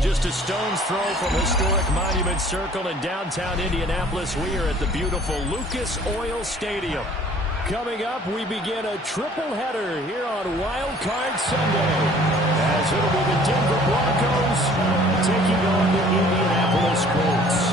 Just a stone's throw from historic Monument Circle in downtown Indianapolis. We are at the beautiful Lucas Oil Stadium. Coming up, we begin a triple header here on Wild Card Sunday, as it'll be the Denver Broncos taking on the Indianapolis Colts.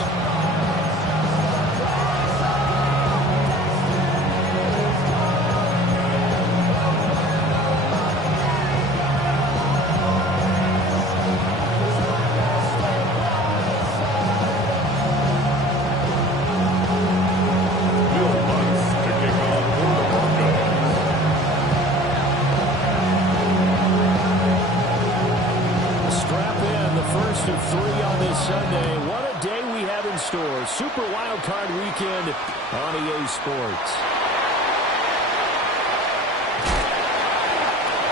Super Wild Card Weekend on EA Sports.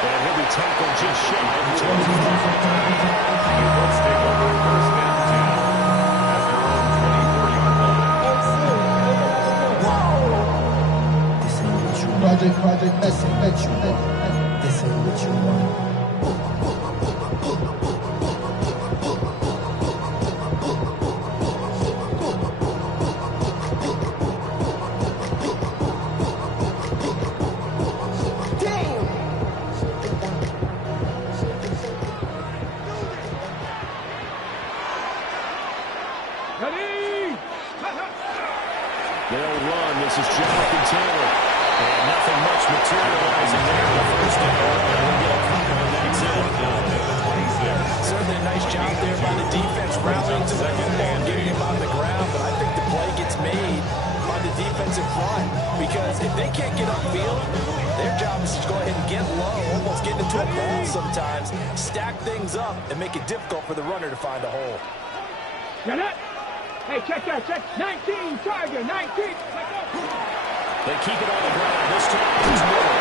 And he'll be tackled just shy of the 20. Let's take over first down 10 at their own 24-yard line. This ain't what you want. Project, this ain't what you want. This ain't what you want. Sometimes stack things up and make it difficult for the runner to find a hole. Get it? Hey, check that, check. 19, Tiger, 19. They keep it on the ground. This time it's Miller.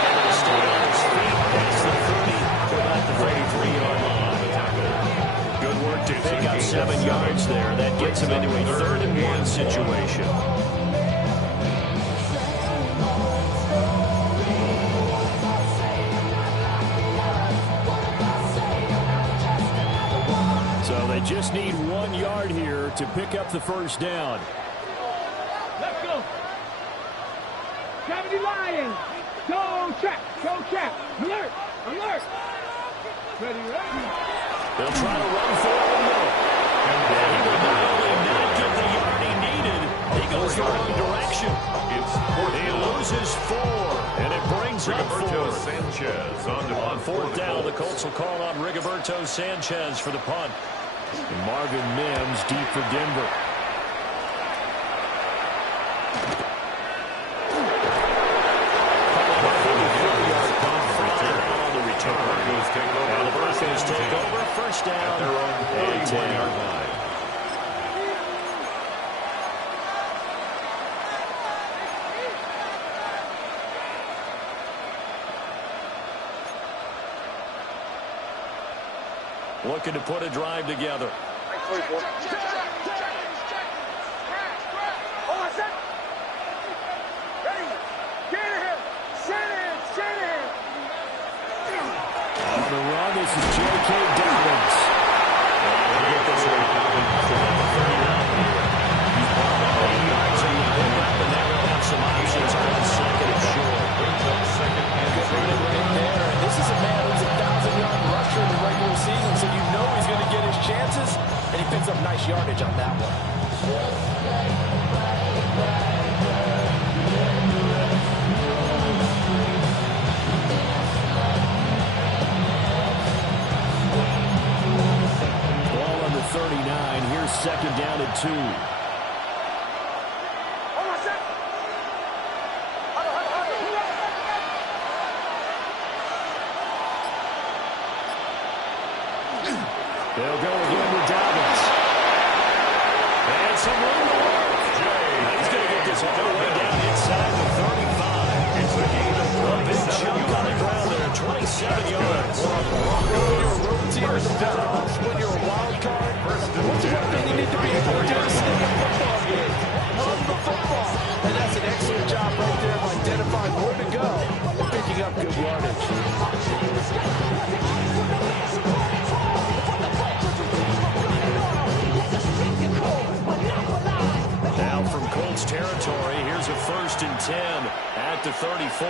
And it'll stay on his feet. That's the 30. About the 33-yard line. Good work, Dixon. They got 7 yards there. That gets him into a 3rd-and-1 situation. So they just need 1 yard here to pick up the first down. Let's go. 70 Lions. Go check. Go check. Alert. Alert. Ready, ready. They'll try to run forward in the middle. And he will not only not get the yard he needed, he goes the wrong direction. He loses 4, and it brings up 4. Sanchez on 4th down, the Colts will call on Rigoberto Sanchez for the punt. And Marvin Mims deep for Denver. On the return. And the Broncos take over. First down and 10-yard line. Looking to put a drive together. On the run, this is J.K. Dobbins. He'll get this one out to the 39 here. He's brought up 8 yards and pick up, and now they'll have some options on the second and short. Brings up second and short right there. And this is a man who's a 1,000-yard rusher in the regular season, so you know he's going to get his chances, and he picks up nice yardage on 2. They'll go again with Dobbins. And some room to work. He's going to get this all the way down inside the 35. It's a gain of A big 27 chunk on the yards. ground there, 27 yards. When you're a road team with the playoffs, when you're a wild card, what's one thing you need to be able to do to stay in a football game? Run the football. And that's an excellent job right there of identifying where to go and picking up good yardage. Now from Colts territory, here's a 1st and 10 at the 34.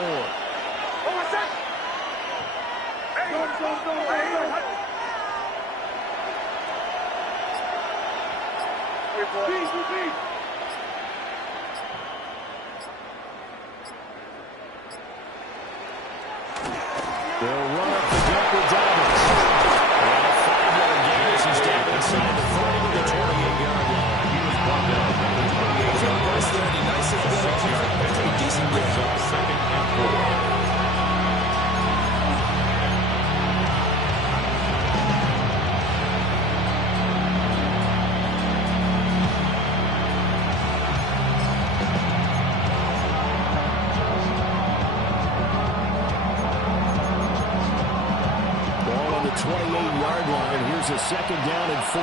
They'll run up the gut with Dobbins. And a 5-yard gain as he's down inside the 30 to the 28-yard line. He was brought down at the 28-yard line. Pretty decent game. 2nd and 4. Ball on the 28-yard line. Here's a 2nd down and 4.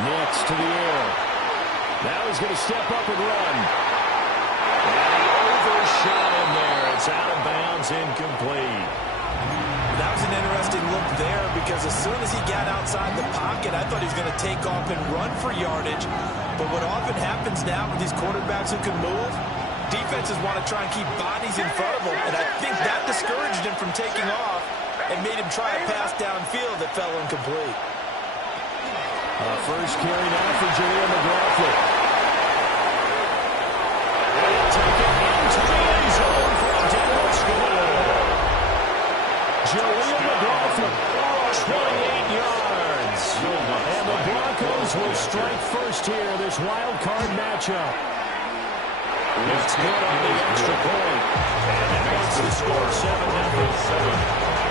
Next to the air. Now he's going to step up and run. And he overshot him there. It's out of bounds, incomplete. That was an interesting look there because as soon as he got outside the pocket, I thought he was going to take off and run for yardage. But what often happens now with these quarterbacks who can move, defenses want to try and keep bodies in front of them, and I think that discouraged him from taking off and made him try a pass downfield that fell incomplete. First carry now for Jaleel McLaughlin. They'll take it into the end zone for a down score. Jaleel McLaughlin, 28 yards. And the Broncos will strike first here, this wild card matchup. It's good on the extra point. And that makes the score 7-0.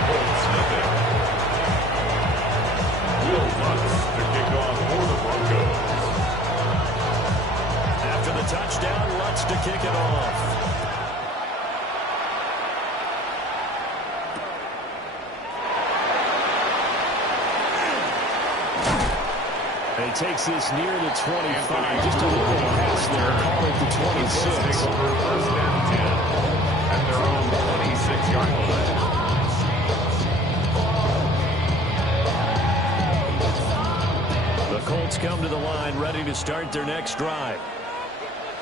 Colts nothing. Will Lutz to kick off for the Broncos. After the touchdown, Lutz to kick it off. And he takes this near the 25. Just a little pass there. Call it the 26. Take over 1st and 10 at their own 26-yard line. The Colts come to the line ready to start their next drive.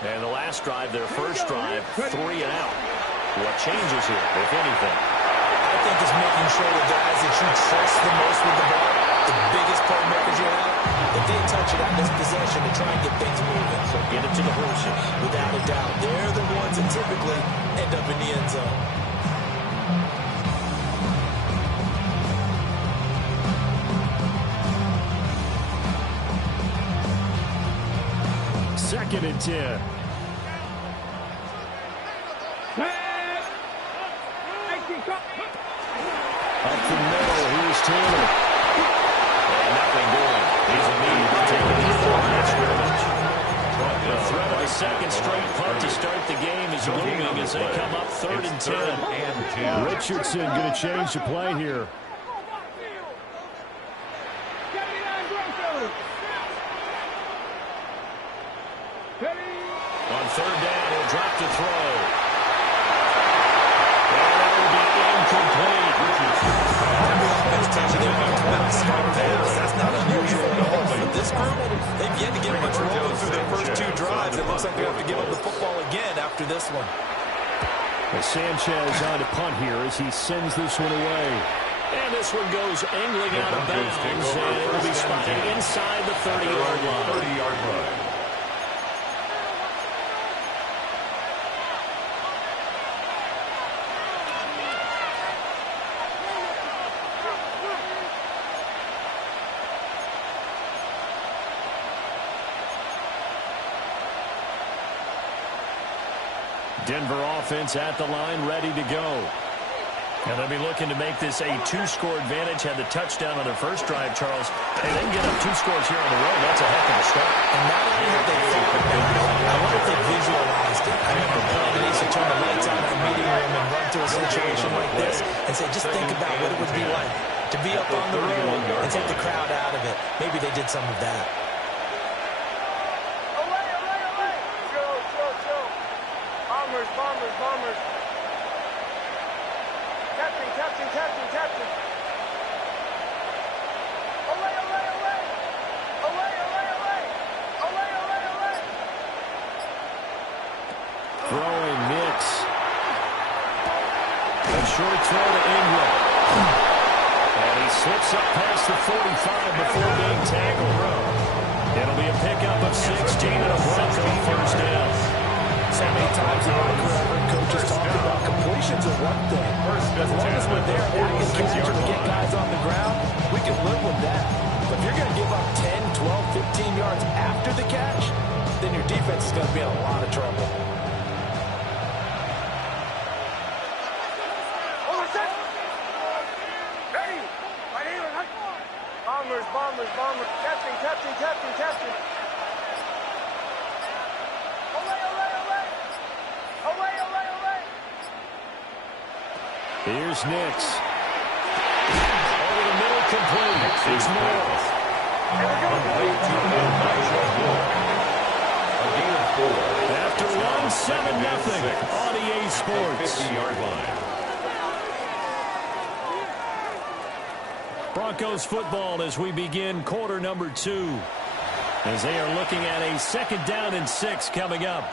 And the last drive, their first drive, 3 and out. What changes here, if anything? I think it's making sure the guys that you trust the most with the ball, the biggest playmakers you have, that they touch it on this possession to try and get things moving. So get it to the horses. Without a doubt, they're the ones that typically end up in the end zone. 2nd and 10. Up the middle, here's Taylor. And nothing doing. He's immediately taken to the line of scrimmage. The threat of a second straight punt to start the game is looming as they come up 3rd and 10. Richardson going to change the play here. On 3rd down, he'll drop to throw. And that will be incomplete. Every offense tells you they're going to come out and start fast. That's not unusual at all. But this group, they've yet to get much rolling through their first 2 drives. It looks like they have to give up the football again after this one. Well, Sanchez on to punt here as he sends this one away. And this one goes angling out of bounds, and it will be spotted inside the 30-yard line. 30-yard line. Denver offense at the line, ready to go. And they'll be looking to make this a two-score advantage. Had the touchdown on their first drive, Charles. Hey, they can get up 2 scores here on the road. That's a heck of a start. And not only have they thought about it, I wonder if they visualized it. I remember playing they used to turn the lights on in the meeting room and run to a situation like this and say, just think about what it would be like to be up on the road and take the crowd out of it. Maybe they did some of that. Bombers. Captain. Away. Throwing Nix. A short throw to Ingram. And he slips up past the 45 before being tackled. It'll be a pickup of 16 and a Bronco first down. So many times in our career, coaches talk about completions are one thing. As long as we're there and catch and get guys on the ground, we can live with that. But if you're going to give up 10, 12, 15 yards after the catch, then your defense is going to be in a lot of trouble. Bombers. Captain. Away. Here's Nix. Over the middle, complete. It's Morris. After 1-7-0 on EA Sports. 50-yard line. Broncos football as we begin quarter number 2. As they are looking at a 2nd down and 6 coming up.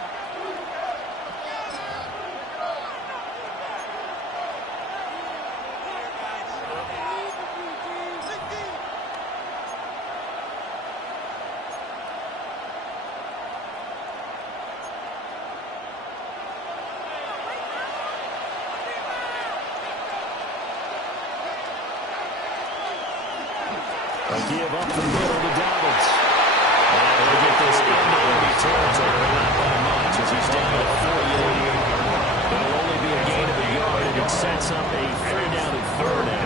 A give up the middle to Dobbins. And he'll get this into enemy territory, not by much, as he's down at 48. It'll only be a gain of a yard, and it sets up a 3rd down and 3rd down.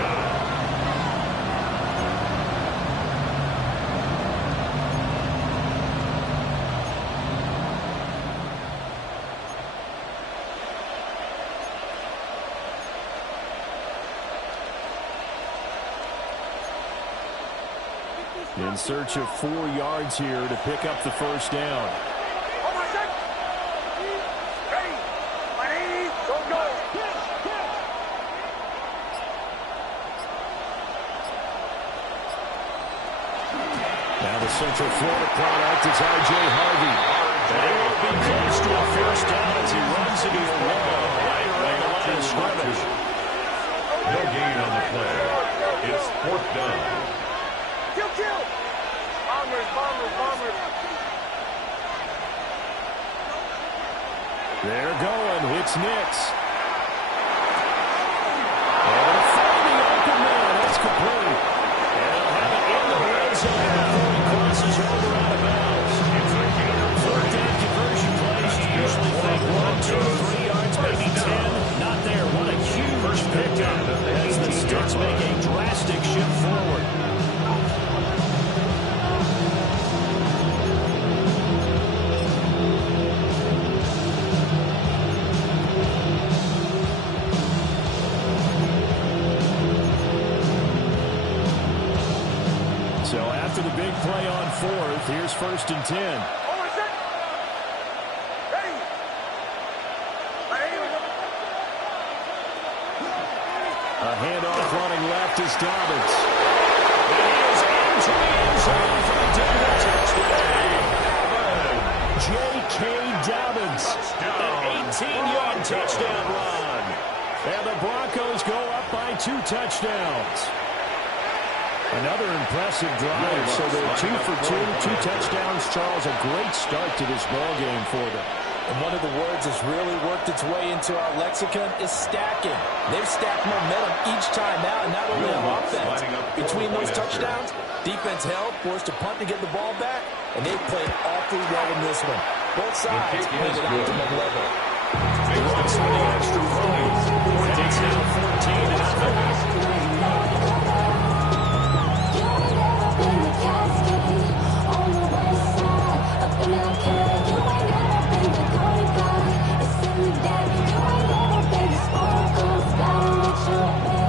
In search of 4 yards here to pick up the first down. Now the Central Florida product is R.J. Harvey. They will be close to a first down as he runs into a wall right around the line of scrimmage. No gain on the play. It's 4th down. Kill! Bombers. They're going. It's Nix. And they'll find the open man. That's complete. And they'll have it in the red zone before he crosses over out of bounds. 4th down conversion plays. You usually think 1, 2, 3 yards, maybe 10. Not there. What a huge pickup as the Sticks make a drastic shift forward. So after the big play on 4th, here's 1st and 10. A handoff running left is Dobbins. And he is into the end zone for a Denver touchdown. J.K. Dobbins, an 18-yard touchdown run. And the Broncos go up by 2 touchdowns. Another impressive drive, so they're 2 for 2 touchdowns. Charles, a great start to this ball game for them. And one of the words that's really worked its way into our lexicon is stacking. They've stacked momentum each time out, and not only on offense. Between those touchdowns, defense held, forced to punt to get the ball back, and they played awfully well in this one. Both sides played at optimum level. Brooks with the extra point. And it's now 14-0.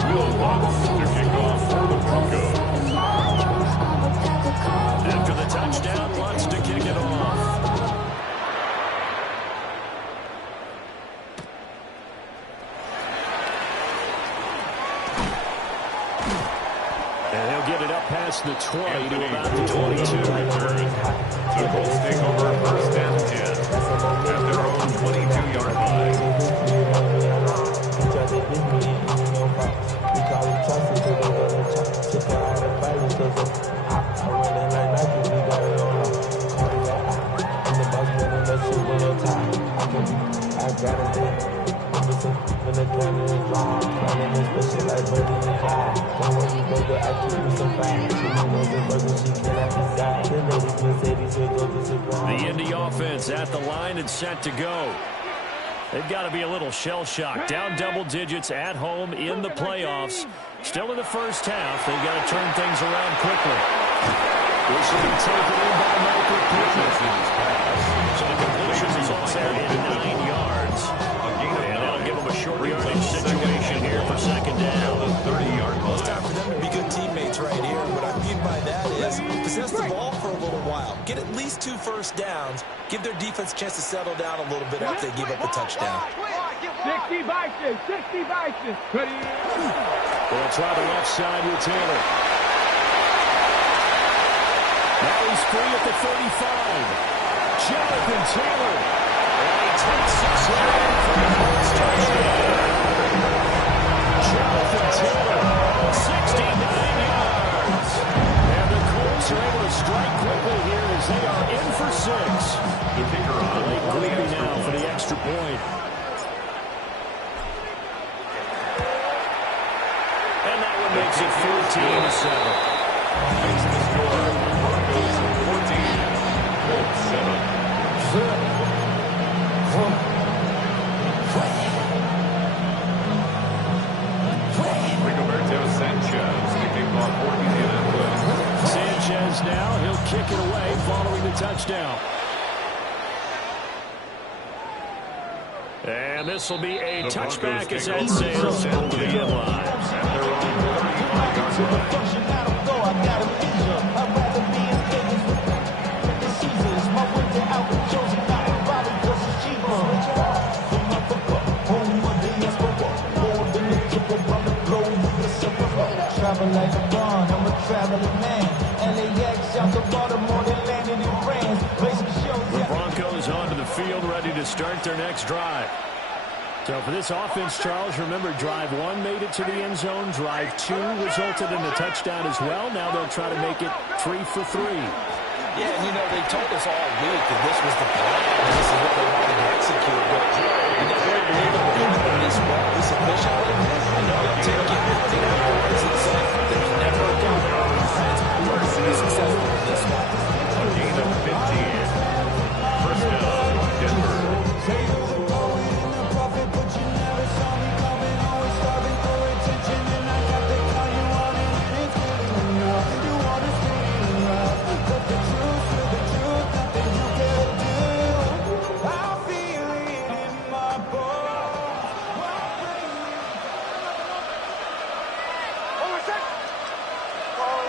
Will Lutz to kick off for the Broncos. After the touchdown, Lutz to kick it off. And he'll get it up past the 20 to about the 22. The Colts take over first and 10 at their own 22-yard line. The Indy offense at the line and set to go. They've got to be a little shell-shocked. Down double digits at home in the playoffs. Still in the first half. They've got to turn things around quickly. This will be taken in by Michael Pittman. So the completion is all there at 9 yards. And that'll give them a short yardage situation here for second down. 30-yard line. It's time for them to be good teammates right here. What I mean by that is possess the ball for a little while. Get at least 2 first downs. Give their defense a chance to settle down a little bit after they give up a touchdown. 60 Bison, 60 Bison. They'll try the left side with Taylor. Now he's free at the 35. Jonathan Taylor. And he takes 6 yards for the first touchdown. Jonathan Taylor, 69 yards. And the Colts are able to strike quickly here as they are in for 6. The kicker on Blake Gleeby now for the extra point. And that one makes it 14-7. Makes the score. Broncos 14, Colts 7. Rigoberto Sanchez kicking off for Indianapolis. Sanchez now, he'll kick it away following the touchdown. And this will be a touchback as that sails over the end line. At their own 35-yard line. Like a bond, I'm a traveling man. LAX out to Baltimore, they landed in France. The Broncos onto the field, ready to start their next drive. So for this offense, Charles, remember drive 1 made it to the end zone. Drive 2 resulted in a touchdown as well. Now they'll try to make it 3 for 3. Yeah, and you know, they told us all week that this was the plan, and this is what they wanted to execute. But you know, they're able to implement this well, this efficiently. I know they'll take it afterwards and say there's never a game where our offense was to be successful in this one. A gain of 15. First down, Denver.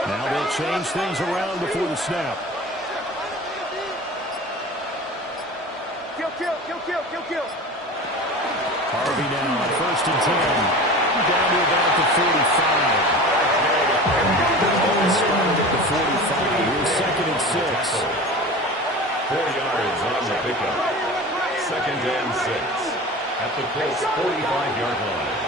Now they'll change things around before the snap. Kill. Harvey now on 1st and 10. Down to about the 45. Started at the 45. Here's 2nd and 6. 4 yards on the pickup. 2nd and 6 at the Colts 45-yard line.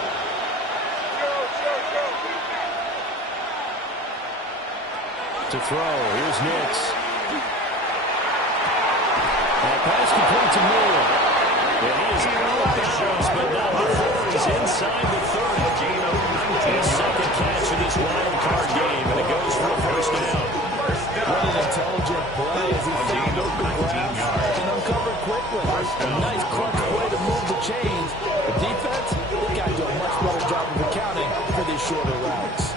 To throw. Here's Nix. And a pass complete to Moore. And he is out of bounds, but not before he's inside the 30. His 2nd catch in this wild card game, and it goes for a first down. What an intelligent play as he gained over 19 yards and uncovered quick. Brooklyn. A nice clutch way to move the chains. The defense, they got to do a much better job of accounting for these shorter routes.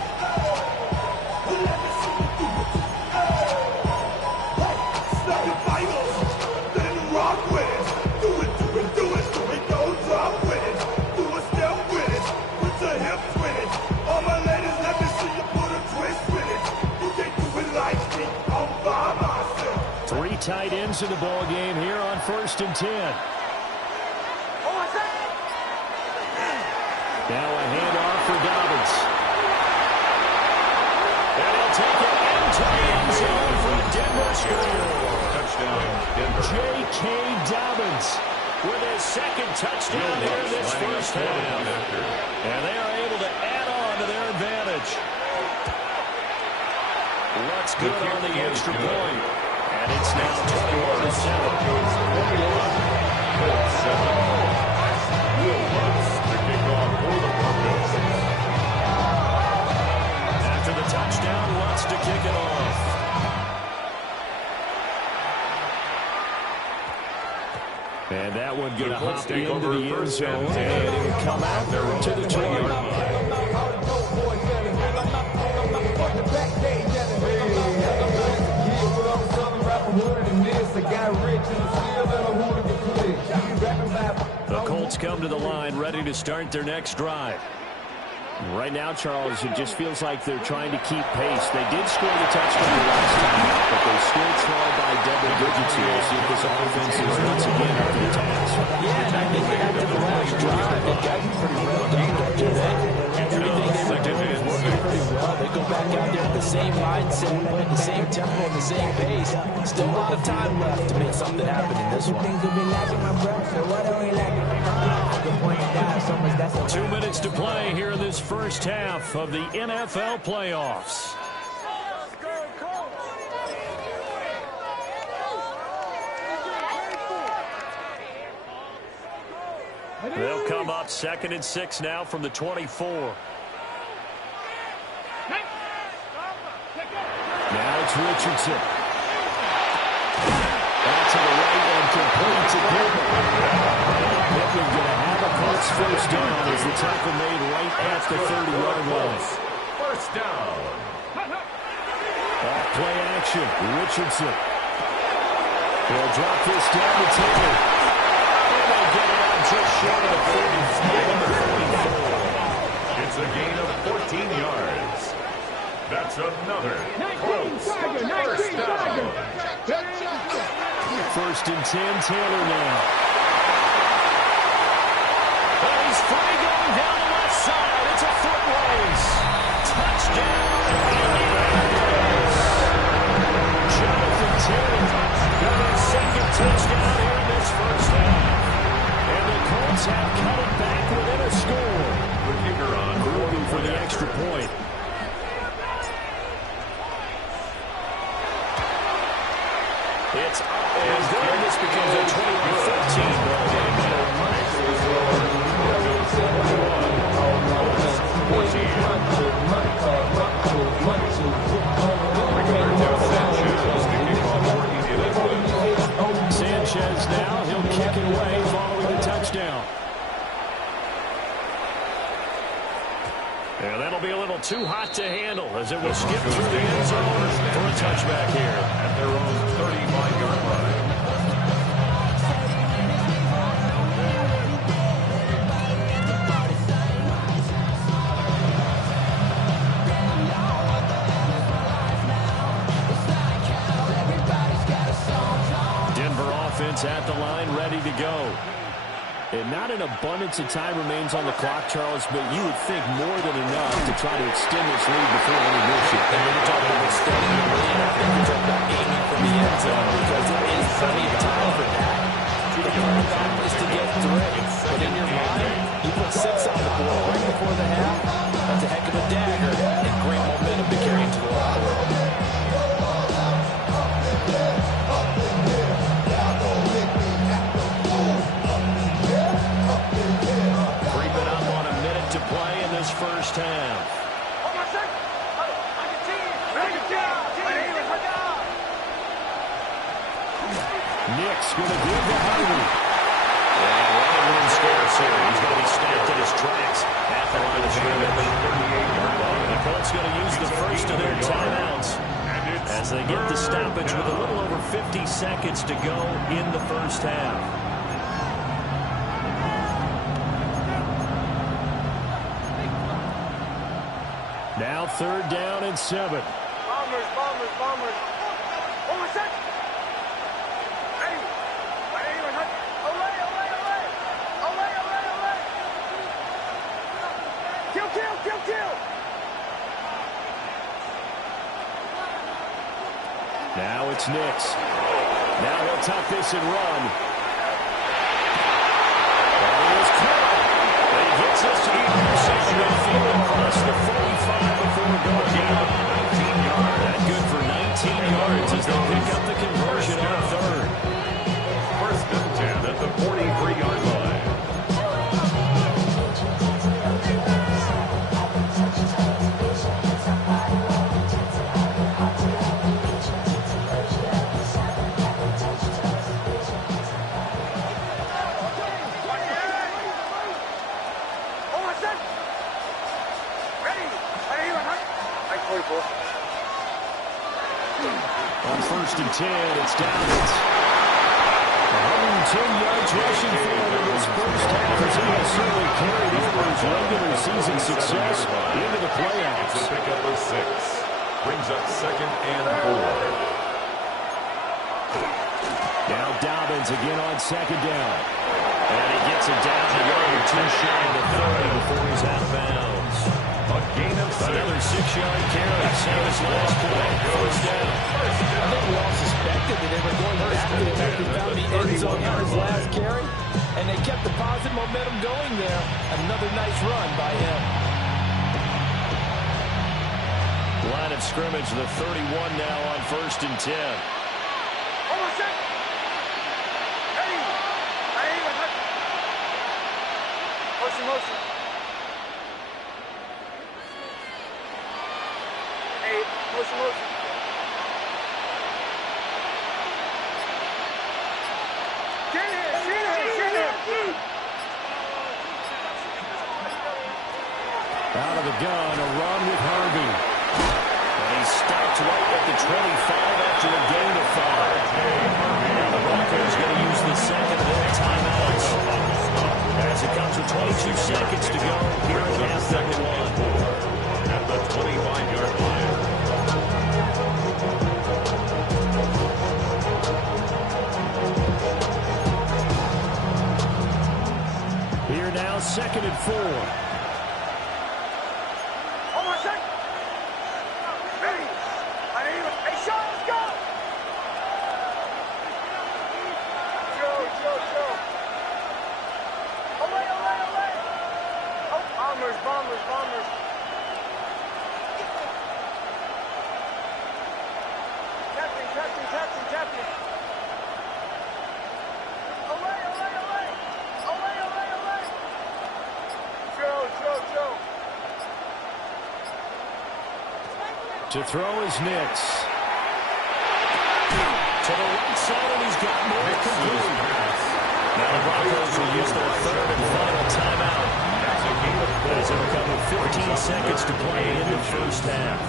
Tight ends in the ball game here on 1st and 10. Now a handoff for Dobbins. And he'll take it into the end zone for a Denver score. Touchdown, Denver. J.K. Dobbins with his second touchdown here in this first half. And they are able to add on to their advantage. What's good on the extra point? And it's now 21-7. After the touchdown, wants to kick it off. And that one going to hop into the end zone, and it'll come out to the 20-yard line. The Colts come to the line, ready to start their next drive. Right now, Charles, it just feels like they're trying to keep pace. They did score the touchdown last time, but they still trail by double digits here. See if this offense is once again up to the task. Yeah, and I think after the last drive, it got pretty well done, don't you think? Everything they were doing was working pretty well. They go back out there with the same mindset, playing the same tempo, and the same pace. Still a lot of time left to make something happen in this one. 2 minutes to play here in this first half of the NFL playoffs. They'll come up 2nd and 6 now from the 24. Now it's Richardson. Back to the right and complete to Pittman. Pittman going to have a Colts first down as the tackle made right at the 30-yard line. First down. Off play action. Richardson. He'll drop this down the table. And they'll get it out just short of the 44. It's a gain of 14 yards. That's another Colts first down. 1st and 10, Taylor now. Oh, he's free going down the left side. It's a foot race. Touchdown, Indianapolis. Jonathan Taylor got his second touchdown here in this first half. And the Colts have cut it back within a score. The kicker on. Groovy for the extra point. It's up and good. This becomes a 21-13 ball game. Sanchez now, he'll kick it away following the touchdown. And that'll be a little too hot to handle as it will skip through the end zone for a touchback here. At their own 35-yard line. Denver offense at the line, ready to go. And not an abundance of time remains on the clock, Charles, but you would think more than enough to try to extend this lead before any mission. And when you're talking about extending the lead, I think you're talking about aiming for the end zone because there is plenty of time for that. The first thing is to get 3. But in your mind, you put 6 on the board right before the half. That's a heck of a dagger and great momentum to carry into the locker room. Creeping up on a minute to play in this first half. Nick's going to give to Harvey. And Ryan scarce here. He's going to be stopped in his tracks at the line of scrimmage. The Colts going to use the first of their timeouts as they get the stoppage with a little over 50 seconds to go in the first half. Now 3rd down and 7. Bombers. Hold a sec. Ready. Away. Kill. Now it's Nix. Now he'll tuck this and run. And he is caught. And he gets us to the intersection of field across the 45 before going down. 19 yards. That's good for 19 yards as they pick up the conversion on 3rd. 1st and 10 at the 43-yard line. On 1st and 10, it's Downs. 110 yards rushing forward in this first half as he has certainly carried over his regular season success into the playoffs. It's a pickup of 6. Brings up 2nd and 4. Now Dobbins again on 2nd down. And he gets it down a yard or 2 shy of the 30 before he's out of bounds. A gain of 6. Another 6-yard carry. Same as last play. 1st down. I think we all suspected that they were going back to the back and found the end zone on his last carry, and they kept the positive momentum going there. Another nice run by him. Line of scrimmage, the 31 now on 1st and 10. Motion. Hey, motion. Get him. Out of the gun, a run with Harvey. And he stopped right at the 25 after a gain of 5. Now the Broncos going to use the 2nd of their timeouts. As it comes with 22 seconds to go here in half number 1. At the 25-yard line. Here now, 2nd and 4. Hold on a sec. Ready. Hey, Sean, let's go. Joe. Away. Oh, bombers. Captain. Away. Joe. To throw is Nix. To the right side, and he's got more complete. Now the Broncos will use their 3rd and final timeout. As it will come with 15 seconds to play in the first half.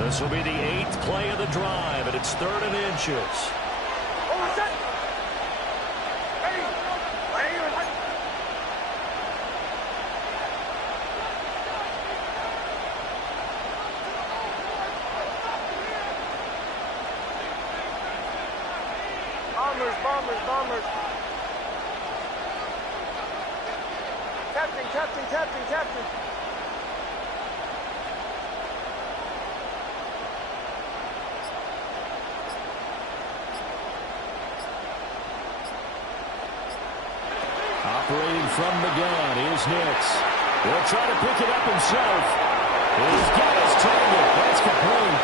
This will be the 8th play of the drive, and it's 3rd and inches. Hold on a sec. Ready. Bombers. Captain. Operating from the gun is Nix. He'll try to pick it up himself. He's got his target. That's complete.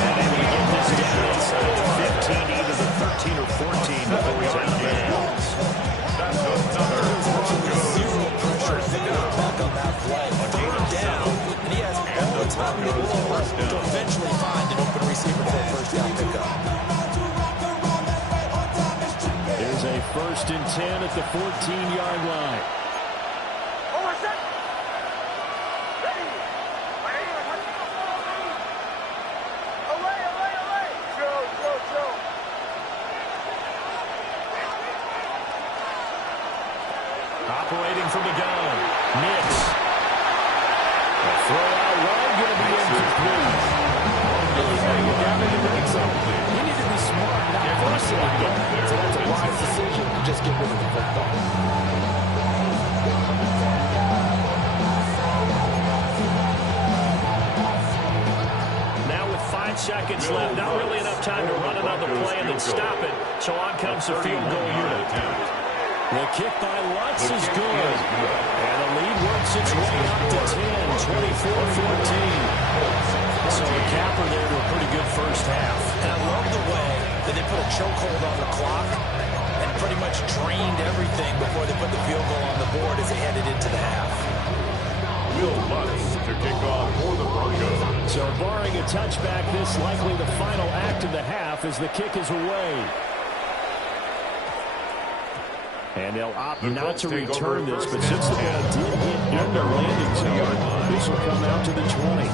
And then we get this down inside the 15, either the 13 or 14 before he's out of bounds. That's another Broncos. Zero pressure. They got back on that play. 3rd down, and he has all the time in the world to eventually find 1st and 10 at the 14-yard line. Operating from the gun. Nix. The throw out wide, going to be incomplete. He's going to get down in the red zone. You need to be smart, not force it again. So that's a wise decision to just get rid of the football. Now with 5 seconds left, not really enough time to run another play and then stop it. So on comes the field goal unit. The kick by Lutz is good. And the lead works its way up to 10, 24-14. So a capper there to a pretty good first half. And I love the way that they put a chokehold on the clock and pretty much drained everything before they put the field goal on the board as they headed into the half. Will Lutz to kick off for the Broncos. So barring a touchback, this likely the final act of the half as the kick is away. And they'll opt not to return this, but since the ball did hit in their landing zone, this will come out to the 20.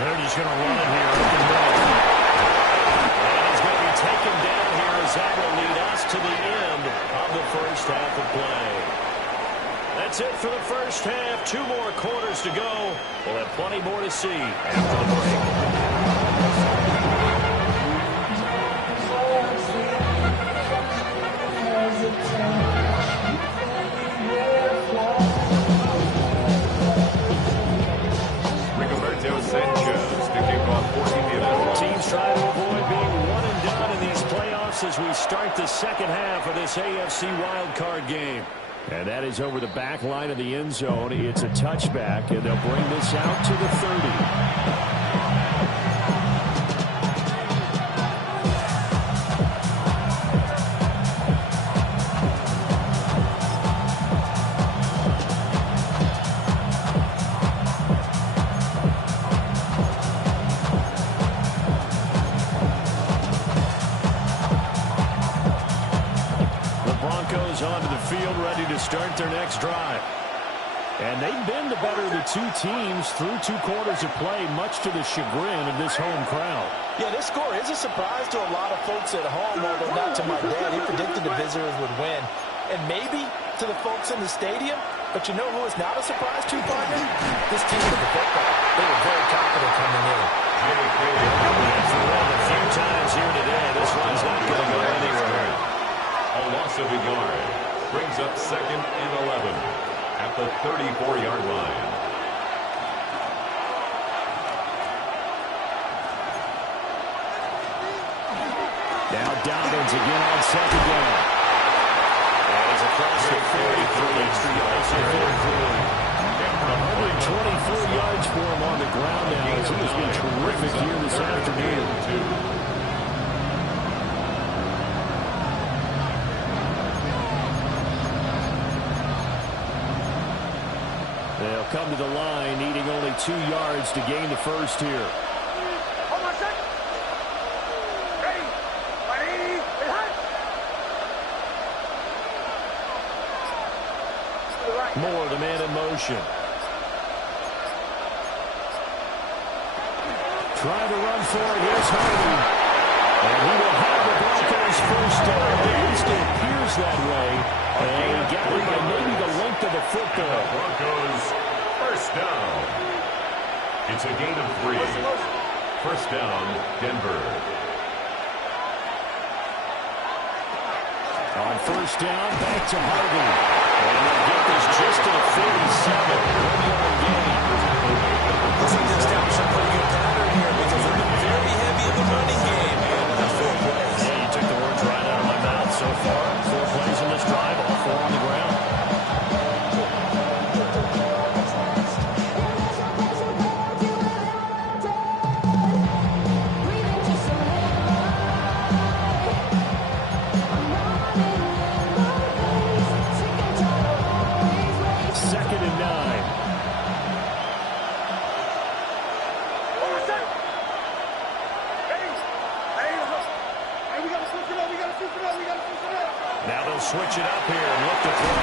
They're just going to run it here. And he's going to be taken down here as that will lead us to the end of the first half of play. That's it for the first half. 2 more quarters to go. We'll have plenty more to see after the teams trying to avoid being one and done in these playoffs as we start the second half of this AFC wildcard game. And that is over the back line of the end zone. It's a touchback, and they'll bring this out to the 30. Onto the field, ready to start their next drive. And they've been the better of the 2 teams through 2 quarters of play, much to the chagrin of this home crowd. Yeah, this score is a surprise to a lot of folks at home, although not to my dad. He predicted the visitors would win. And maybe to the folks in the stadium, but you know who is not a surprise to, partner? This team with the football. They were very confident coming in. A few times here today, this one's not going to go anywhere. A loss of a yard brings up 2nd and 11 at the 34-yard line. Now Dobbins again on 2nd down. And he's across the 43. Extra yards here. 124 yards for him on the ground now. He has been terrific here this afternoon. They'll come to the line, needing only 2 yards to gain the first here. Moore, the man in motion. Trying to run for it. Here's Hardy. And he will have the Broncos first down. At least it appears that way. And he got it by maybe the length of the football. Broncos first down. It's a gain of 3. First down, Denver. On first down, back to Hardy. And they'll get this just to the 47. 1-yard gain. Looks like they're establishing a pretty good pattern here because they've been very heavy in the running game. And that's 4 plays. Yeah, you took the word switch it up here and look to throw.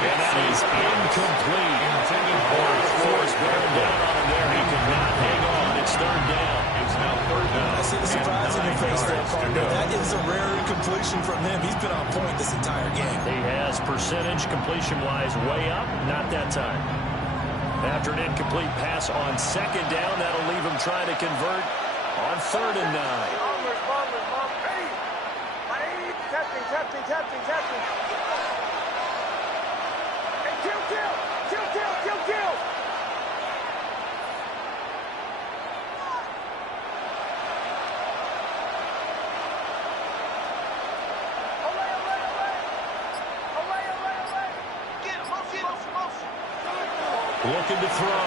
And that is incomplete. Intended for Force bearing down on him there. He could not hang on. It's third down. It's now third down. I see the surprise in your face there, partner. That is a rare incompletion from him. He's been on point this entire game. He has percentage completion-wise way up. Not that time. After an incomplete pass on second down, that'll leave him trying to convert on 3rd and 9. Testing. Kill. Looking to throw.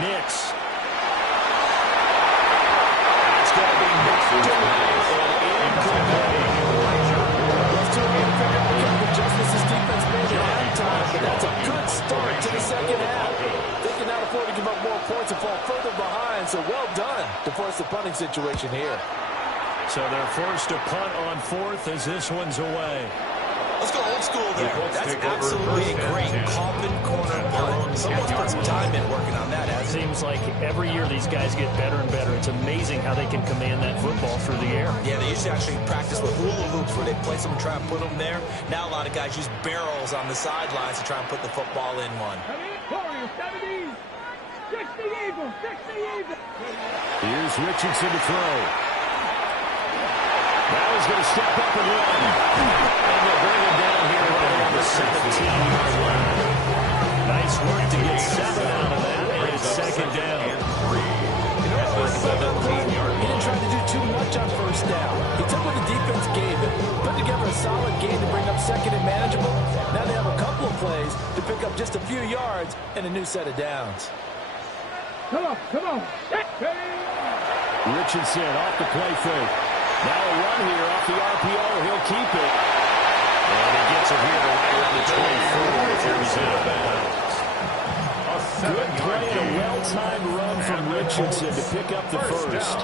Nix. It's going to be Nix. Adjustments his defense made at halftime, but that's a good start to the second half. They can now afford to give up more points and fall further behind, so well done to force the punting situation here. So they're forced to punt on 4th as this one's away. Let's go old school there. That's absolutely a great coffin corner punt. Someone's put some time in working on that. It seems like every year these guys get better and better. It's amazing how they can command that football through the air. Yeah, they used to actually practice with hula hoops where they place them and try and put them there. Now a lot of guys use barrels on the sidelines to try and put the football in one. Warriors, 70. 60 Eagles. Here's Richardson to throw. Now he's going to step up and run. And they'll bring him down here right on the 17-yard line. Nice work to get 7 out of that, and it's second down. He didn't try to do too much on first down. He took what the defense gave him, put together a solid game to bring up second and manageable. Now they have a couple of plays to pick up just a few yards and a new set of downs. Come on. Richardson off the play fake. Now a run here off the RPO. He'll keep it. And he gets it here to right around the 24. He's out of bounds. Good play and a well-timed run from Richardson to pick up the first.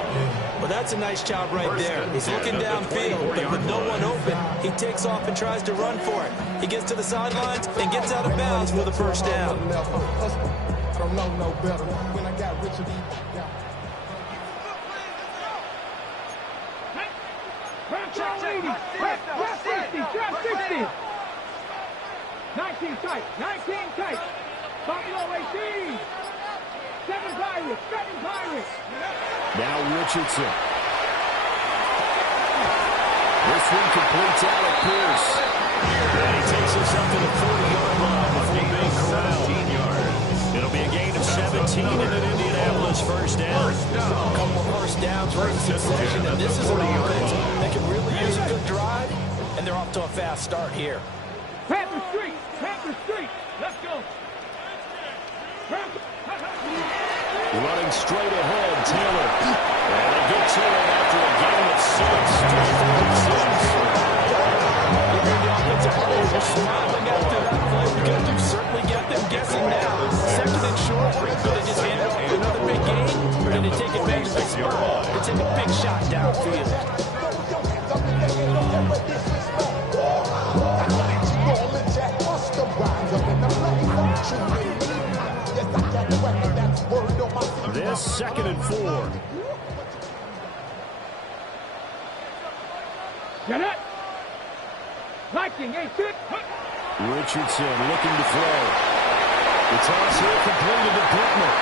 Well, that's a nice job right there. He's looking downfield, but with no one open, he takes off and tries to run for it. He gets to the sidelines and gets out of bounds for the first down. I don't know no better. When I got Richard E. Drop 60. 19 tight. Buffalo 18. 7 Pirates. Now Richardson. This one completes out at Pierce. And he takes us up to the 40-yard line before being corralled. It'll be a gain of 17 and an Indianapolis first down. A couple of first downs right in succession, and this is an offense that can really use a good drive, and they're off to a fast start here. Panther Street. Let's go. Running straight ahead, Taylor. And they get to it after a gain of 6. The offensive players are smiling after that play because you certainly get them guessing now. Second and short, do they just hand it off to another big gain, or do they take advantage of the spur and take a big shot downfield? This 2nd and 4. Get it. Viking, 8 Richardson looking to throw. The toss here completed to Pittman.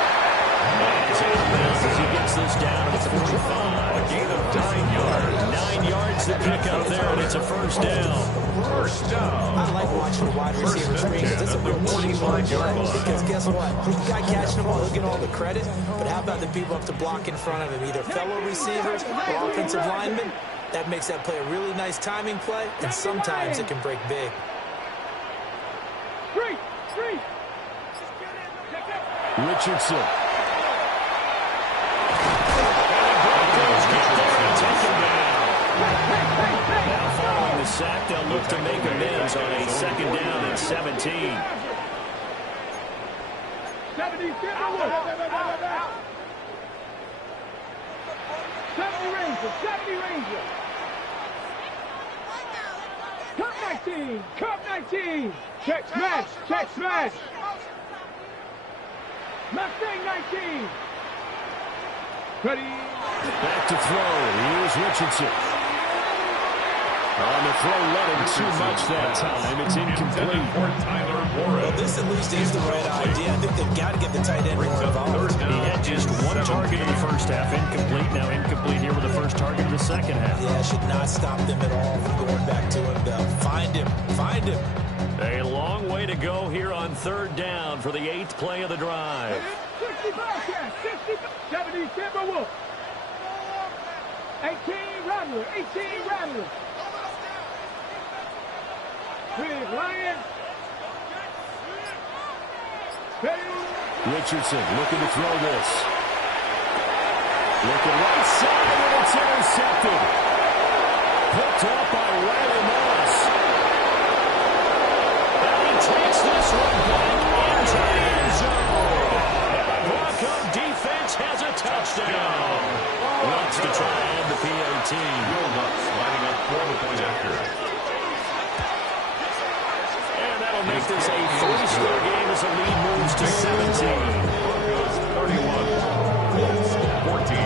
And he's out of bounds as he gets this down at the 45. A gain of 9 yards. 9 yards to pick up there, and it's a first down. First down. I like watching the wide receiver screen because it's a real teamwork play. Because guess what? The guy catching the ball, he'll get all the credit. But how about the people up to block in front of him, either fellow receivers or offensive linemen? That makes that play a really nice timing play, and sometimes it can break big. Richardson. Now following the sack, they'll look to make amends on a 2nd down and 17. 70 Rangers. Cut 19. Cup 19. Check smash. Check smash. Mustang 19. Ready. Back to throw. Here's Richardson. On the throw, let him too much that time. It's incomplete. Well, this at least is the right idea. I think they've got to get the tight end more involved. He had just one target in the first half. Incomplete. Now incomplete here with the first target in the second half. Yeah, should not stop them at all from going back to him, though. Find him. Find him. A long way to go here on third down for the 8th play of the drive. 60 Bobcats. 60. 70 Timberwolves. 18 Rattler. 18 Rattler. Big Lion. Richardson looking to throw this. Looking right side, and it's intercepted. Picked up by Riley Moss. And he takes this one back into the end zone. And the Bronco defense has a touchdown. Wants to try and the PAT. Will Lutz lining up for the point after. Make this a 3-score game as the lead moves to 17. Broncos 31, Colts 14.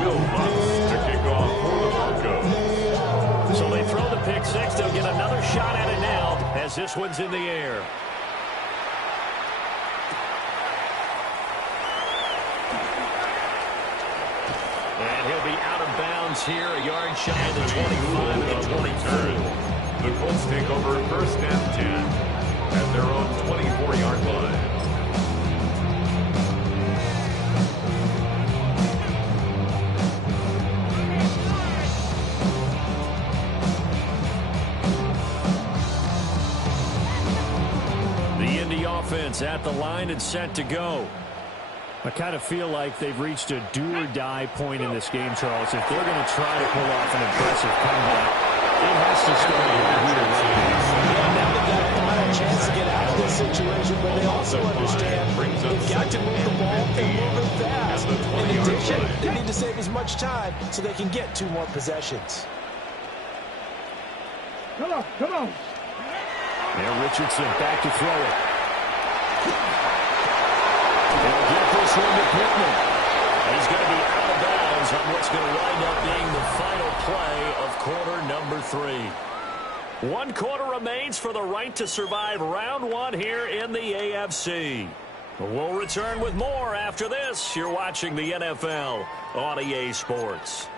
Will Lutz to kick off for the Broncos. So they throw the pick six. They'll get another shot at it now as this one's in the air. And he'll be out of bounds here, a yard shy of the 25 and the 23. The Colts take over first and 10 at their own 24-yard line. The Indy offense at the line and set to go. I kind of feel like they've reached a do-or-die point in this game, Charles. If they're going to try to pull off an impressive comeback, it has to start with either way. Yeah, now they've got a final chance to get out of this situation, but they also understand they've got to move the ball and move it fast. In addition, they need to save as much time so they can get 2 more possessions. Come on, come on. Now Richardson back to throw it. They'll get this one to Pittman. He's going to be out of bounds on what's going to wind up being the final play of quarter number 3. 1 quarter remains for the right to survive round 1 here in the AFC. We'll return with more after this. You're watching the NFL on EA Sports.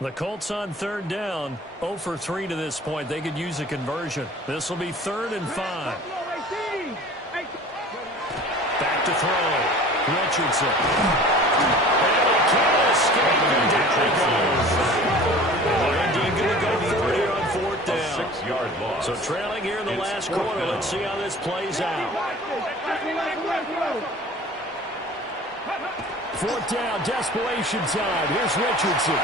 The Colts on third down, 0 for 3 to this point. They could use a conversion. This will be 3rd and 5. Back to throw. Richardson. And he can't escape. And down he goes. Indeed going to go for it here on 4th down. A 6-yard loss. So trailing here in the last quarter. Let's see how this plays out. 4th down, desperation time. Here's Richardson.